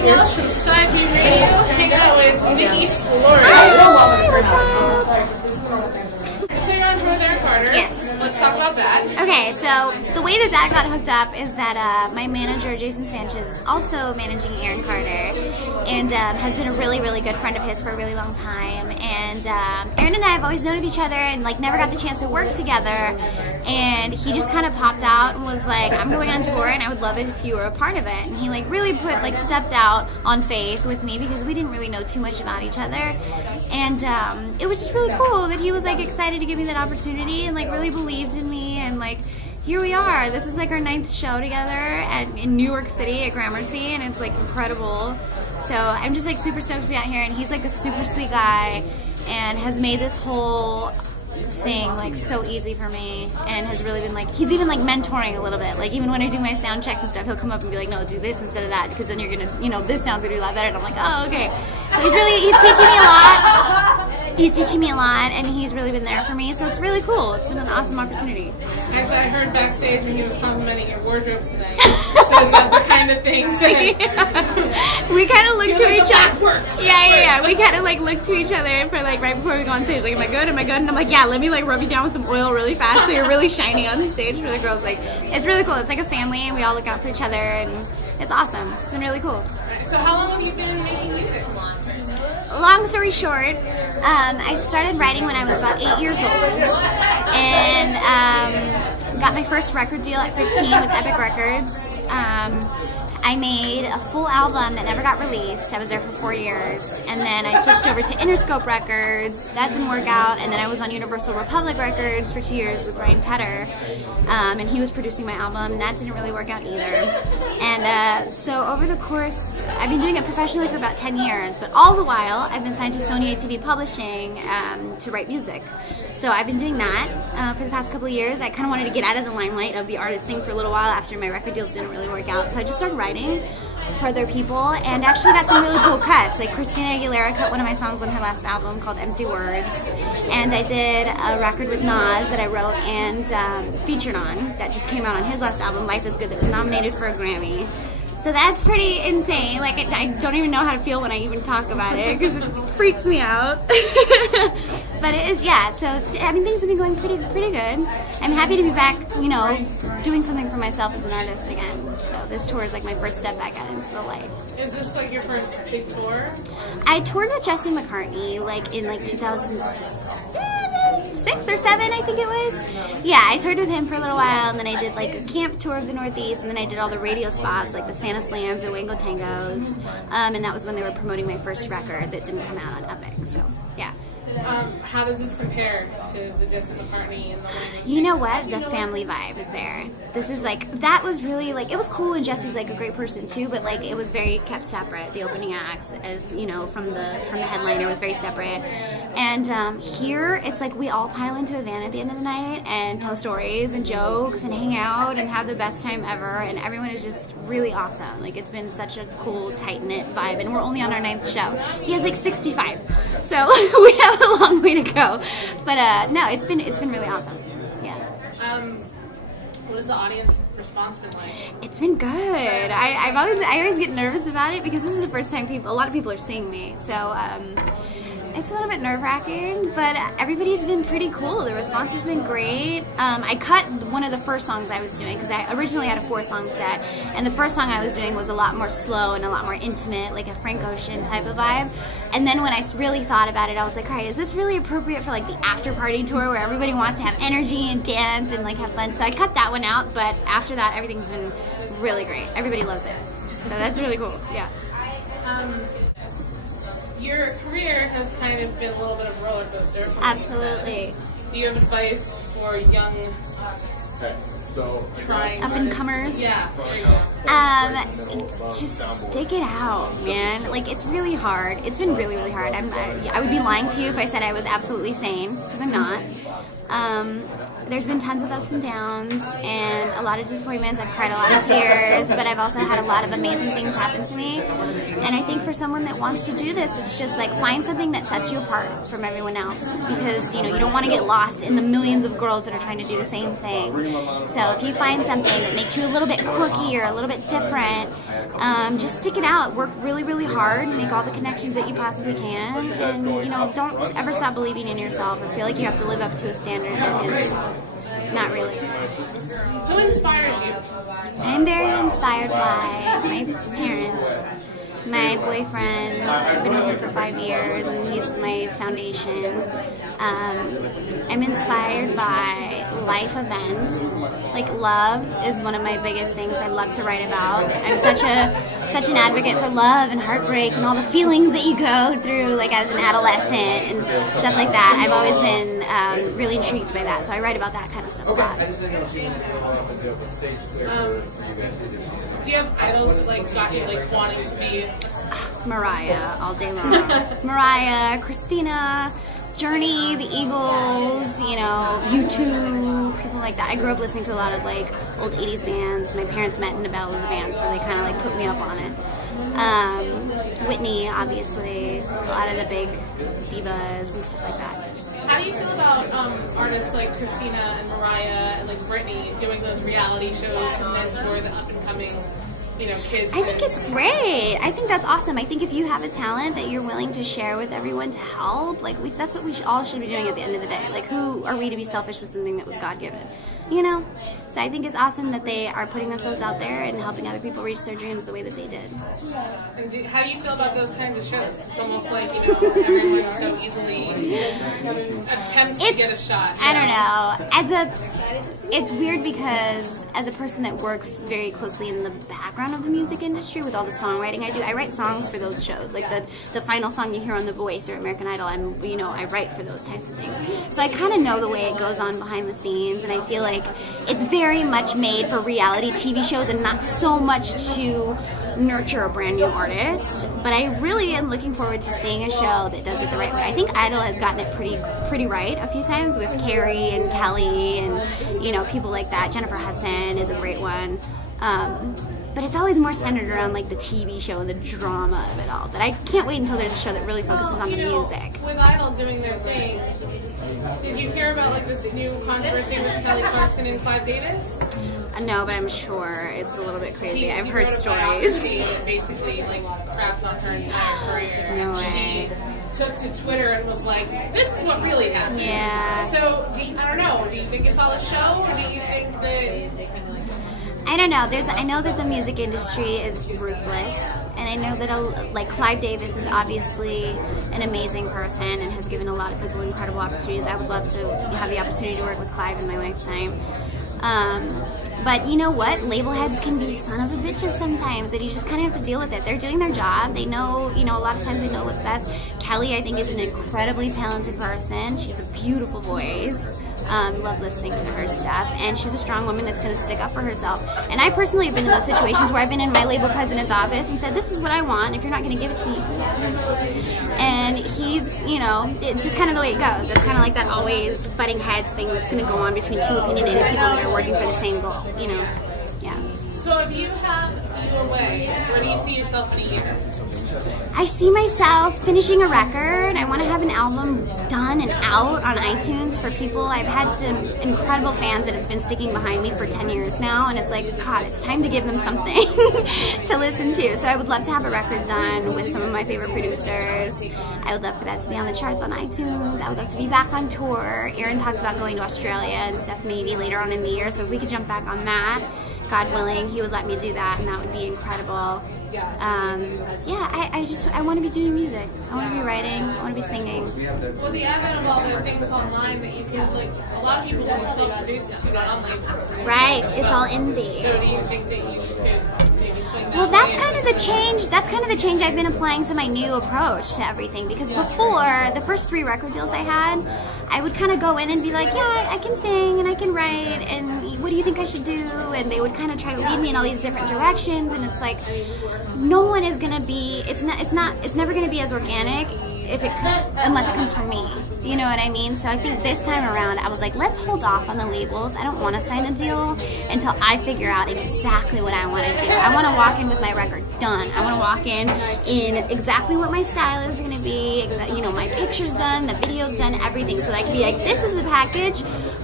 email. She's Side View Radio, hanging out with Nikki Flores. Hi, what's up? We're sitting on tour with Aaron Carter. Yes. Let's talk about that. Okay, so the way that got hooked up is that my manager, Jason Sanchez, is also managing Aaron Carter, and has been a really, really good friend of his for a really long time. And Aaron and I have always known of each other and like never got the chance to work together. And he just kind of popped out and was like, "I'm going on tour, and I would love it if you were a part of it." And he like really stepped out on faith with me because we didn't really know too much about each other. And it was just really cool that he was like excited to give me that opportunity and like really believed in me, and like here we are. This is like our 9th show together in New York City at Gramercy, and it's like incredible. So I'm just like super stoked to be out here, and he's like a super sweet guy and has made this whole thing like so easy for me, and has really been like, he's even like mentoring a little bit. Like even when I do my sound checks and stuff, he'll come up and be like, "No, do this instead of that, because then you're gonna, you know, this sounds gonna be a lot better." And I'm like, "Oh, okay." So he's teaching me a lot. He's teaching me a lot, and he's really been there for me, so it's really cool. It's been an awesome opportunity. Actually, I heard backstage when he was complimenting your wardrobe tonight. So is that the kind of thing that we kind of looked to each other. Works. Yeah. We kind of like looked to each other for like right before we go on stage. Like, "Am I good? Am I good?" And I'm like, "Yeah, let me like rub you down with some oil really fast so you're really shiny on the stage for the girls." Like, it's really cool. It's like a family, and we all look out for each other, and it's awesome. It's been really cool. So how long have you been making music? Long story short, I started writing when I was about 8 years old, and got my first record deal at 15 with Epic Records. I made a full album that never got released. I was there for 4 years, and then I switched over to Interscope Records. That didn't work out, and then I was on Universal Republic Records for 2 years with Ryan Tedder, and he was producing my album. That didn't really work out either. And so over the course, I've been doing it professionally for about 10 years, but all the while I've been signed to Sony ATV Publishing to write music. So I've been doing that for the past couple of years. I kind of wanted to get out of the limelight of the artist thing for a little while after my record deals didn't really work out. So I just started writing for other people, and actually got some really cool cuts. Like Christina Aguilera cut one of my songs on her last album called Empty Words, and I did a record with Nas that I wrote and featured on that just came out on his last album, Life Is Good, that was nominated for a Grammy. So that's pretty insane. Like I don't even know how to feel when I even talk about it because it freaks me out. But it is, yeah. So I mean, things have been going pretty good. I'm happy to be back, you know, doing something for myself as an artist again. So this tour is like my first step back out into the light. Is this like your first big tour? I toured with Jesse McCartney like in like 2006 or 7, I think it was. Yeah, I toured with him for a little while, and then I did like a camp tour of the Northeast, and then I did all the radio spots like the Santa Slams and Wango Tangos, and that was when they were promoting my first record that didn't come out on Epic. So yeah. How does this compare to the Jesse McCartney and the Wango? You know what? The family vibe is there. This is like, that was really like, it was cool, and Jesse's like a great person too, but like it was very kept separate. The opening acts, as you know, from the headliner was very separate. And here it's like we all pile into a van at the end of the night and tell stories and jokes and hang out and have the best time ever, and everyone is just really awesome. Like it's been such a cool, tight-knit vibe, and we're only on our 9th show. He has like 65, so we have a long way to go. But no, it's been really awesome. Yeah. What has the audience response been like? It's been good. I always get nervous about it because this is the first time a lot of people are seeing me. So it's a little bit nerve-wracking, but everybody's been pretty cool. The response has been great. I cut one of the first songs I was doing because I originally had a 4-song set, and the first song I was doing was a lot more slow and a lot more intimate, like a Frank Ocean type of vibe. And then when I really thought about it, I was like, all right, is this really appropriate for like the after-party tour where everybody wants to have energy and dance and like have fun? So I cut that one out, but after that, everything's been really great. Everybody loves it. So that's really cool, yeah. Your career has kind of been a little bit of a roller coaster. Absolutely. Do you have advice for young trying up-and-comers? Yeah. Just stick it out, man. Like, it's really hard. It's been really, really hard. I would be lying to you if I said I was absolutely sane, because I'm not. there's been tons of ups and downs and a lot of disappointments. I've cried a lot of tears, but I've also had a lot of amazing things happen to me. And I think for someone that wants to do this, it's just like find something that sets you apart from everyone else, because you don't want to get lost in the millions of girls that are trying to do the same thing. So if you find something that makes you a little bit quirky or a little bit different, just stick it out, work really, really hard, make all the connections that you possibly can, and don't ever stop believing in yourself or feel like you have to live up to a standard that is not realistic. Who inspires you? I'm very inspired by my parents. My boyfriend, I've been with him for 5 years, and he's my foundation. I'm inspired by life events. Like love is one of my biggest things I love to write about. I'm such an advocate for love and heartbreak and all the feelings that you go through, like as an adolescent and stuff like that. I've always been really intrigued by that, so I write about that kind of stuff a lot. Do you have idols that like got you like wanting to be Mariah all day long. Mariah, Christina, Journey, the Eagles, U2, people like that. I grew up listening to a lot of like old 80s bands. My parents met in a ballad band, so they kind of like put me up on it. Whitney, obviously, a lot of the big divas and stuff like that. How do you feel about artists like Christina and Mariah and like Britney doing those reality shows to mentor the up and coming, kids? I think it's great. I think that's awesome. I think if you have a talent that you're willing to share with everyone to help, like that's what we all should be doing at the end of the day. Like, who are we to be selfish with something that was God-given? So I think it's awesome that they are putting themselves out there and helping other people reach their dreams the way that they did. And how do you feel about those kinds of shows? It's almost like, everyone so easily attempts to get a shot. I don't know. It's weird because as a person that works very closely in the background of the music industry with all the songwriting I do, I write songs for those shows. Like the final song you hear on The Voice or American Idol, I write for those types of things. So I kind of know the way it goes on behind the scenes, and I feel like it's very much made for reality TV shows and not so much to nurture a brand new artist. But I really am looking forward to seeing a show that does it the right way. I think Idol has gotten it pretty right a few times with Carrie and Kelly and people like that. Jennifer Hudson is a great one. But it's always more centered around like the TV show and the drama of it all. But I can't wait until there's a show that really focuses on the music. With Idol doing their thing, did you hear about like this new controversy with Kelly Clarkson and Clive Davis? No, but I'm sure it's a little bit crazy. I've heard stories. That basically like craps on her entire career. No way. She took to Twitter and was like, "This is what really happened." Yeah. So I don't know. Do you think it's all a show, or do you think that? I don't know. I know that the music industry is ruthless, and I know that like Clive Davis is obviously an amazing person and has given a lot of people incredible opportunities. I would love to have the opportunity to work with Clive in my lifetime. But you know what? Label heads can be son of a bitches sometimes, and you just kind of have to deal with it. They're doing their job. They know, a lot of times they know what's best. Kelly, I think, is an incredibly talented person. She has a beautiful voice. Love listening to her stuff, and she's a strong woman that's going to stick up for herself. And I personally have been in those situations where I've been in my label president's office and said, "This is what I want. If you're not going to give it to me," and he's, it's just kind of the way it goes. It's kind of like that always butting heads thing that's going to go on between two opinionated people that are working for the same goal. Yeah. So if you have your way, where do you see yourself in a year? I see myself finishing a record. I want to have an album done and out on iTunes for people. I've had some incredible fans that have been sticking behind me for 10 years now, and it's like, God, it's time to give them something to listen to. So I would love to have a record done with some of my favorite producers. I would love for that to be on the charts on iTunes. I would love to be back on tour. Aaron talks about going to Australia and stuff maybe later on in the year, so if we could jump back on that, God willing, he would let me do that, and that would be incredible. I want to be doing music. I want to be writing. I want to be singing. Well, the advent of all the things online that you can, like, a lot of people will self-produce now, too, not on labels. Right, it's all indie. So do you think that you could maybe swing that? Well, that's kind of the change. That's kind of the change I've been applying to my new approach to everything. Because before, the first 3 record deals I had, I would kind of go in and be like, yeah, I can sing and I can write, and what do you think I should do? And they would kind of try to lead me in all these different directions, and it's like, no one is gonna be. It's never gonna be as organic unless it comes from me. You know what I mean? So I think this time around, I was like, let's hold off on the labels. I don't want to sign a deal until I figure out exactly what I want to do. I want to walk in with my record done. I want to walk in exactly what my style is going to be, you know, my picture's done, the video's done, everything. So I can be like, this is the package,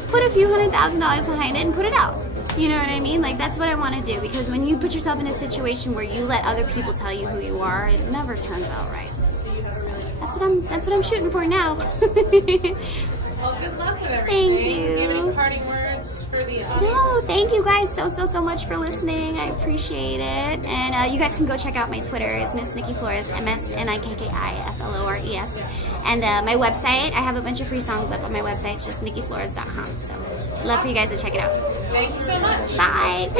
put a few $100,000 behind it and put it out. You know what I mean? Like, that's what I want to do, because when you put yourself in a situation where you let other people tell you who you are, it never turns out right. So that's what I'm shooting for now. Well, good luck with everything. Thank you. Do you have any parting words for the audience? No, thank you guys so much for listening. I appreciate it. And you guys can go check out my Twitter. It's Miss Nikki Flores, MSNIKKIFLORES. And my website, I have a bunch of free songs up on my website. It's just NikkiFlores.com. So I'd love for you guys to check it out. Thank you so much. Bye.